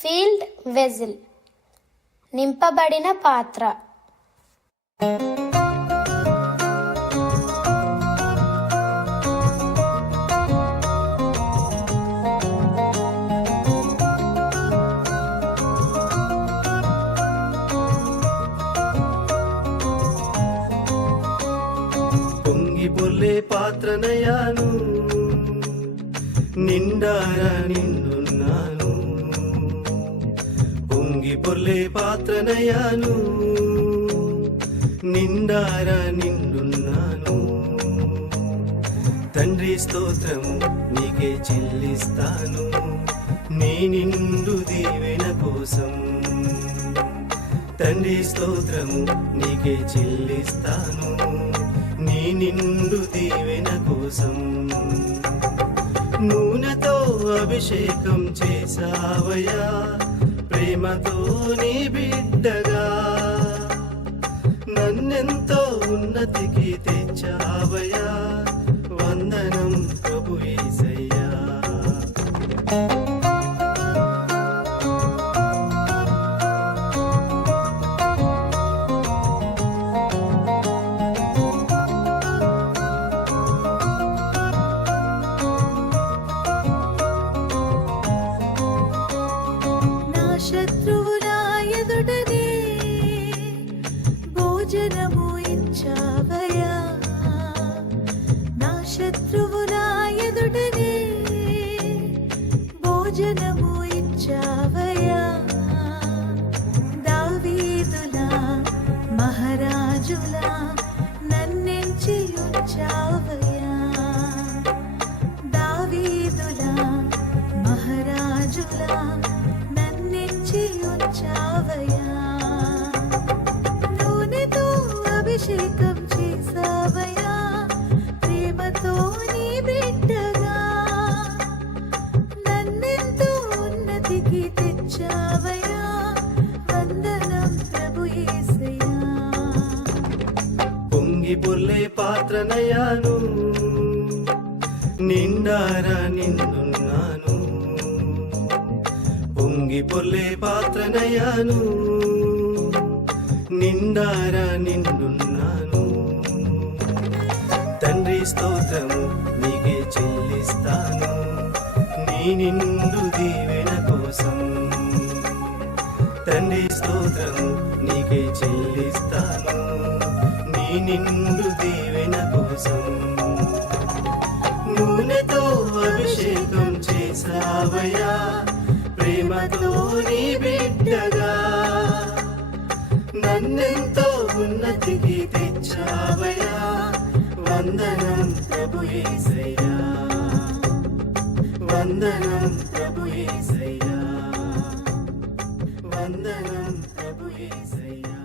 Field వెజిల్, నింపబడిన పాత్ర. పొంగి పొర్లే పాత్రనయాను, నిండారా నిండున్నాను. పొంగి పొర్లే పాత్రనయాను, నిండారా నిండున్నాను. తండ్రి స్తోత్రము నీకే చెల్లిస్తాను, నీ నిండు దీవెన కోసం. తండ్రి స్తోత్రము నీకే చెల్లిస్తాను, నీ నిండు దీవెన కోసం. నూనెతో అభిషేకం చేసావయ్యా, ప్రేమతో నీ బిడ్డగా. నన్నెంతో ఉన్నతికి తెచ్చావయ్యా, వందనం ప్రభు యేసయ్యా. శత్రువుల ఎదుటనే భోజనము ఇచ్చావయ్యా, నా శత్రువుల ఎదుటనే భోజనము ఇచ్చావయ్యా. దావీదులా మహారాజులా నన్నెంచి ఉంచావయ్యా, దావీదులా మహారాజులా ఉంచావయ్యా. నూనెతో అభిషేకం చేసావయ్యా, ప్రేమతో నీ బిడ్డగా. నన్నెంతో ఉన్నతికి తెచ్చావయ్యా, వందనం ప్రభు యేసయ్యా. పొంగి పొర్లే పాత్రనయాను, నిండారా నిండున్నాను. పొంగి పొర్లే పాత్రనయాను, నిండారా నిండున్నాను. తండ్రి స్తోత్రము నీకే చెల్లిస్తాను, నీ నిండు దీవెన కోసం. తండ్రి స్తోత్రము నీకే చెల్లిస్తాను, నీ నిండు దీవెన కోసం. నూనెతో అభిషేకం చేసావయ్యా, ప్రేమతో నీ బిడ్డగా. నన్నెంతో ఉన్నతికి తెచ్చావయ్యా, వందనం ప్రభు యేసయ్యా. వందనం ప్రభు యేసయ్యా, వందనం ప్రభు యేసయ్యా.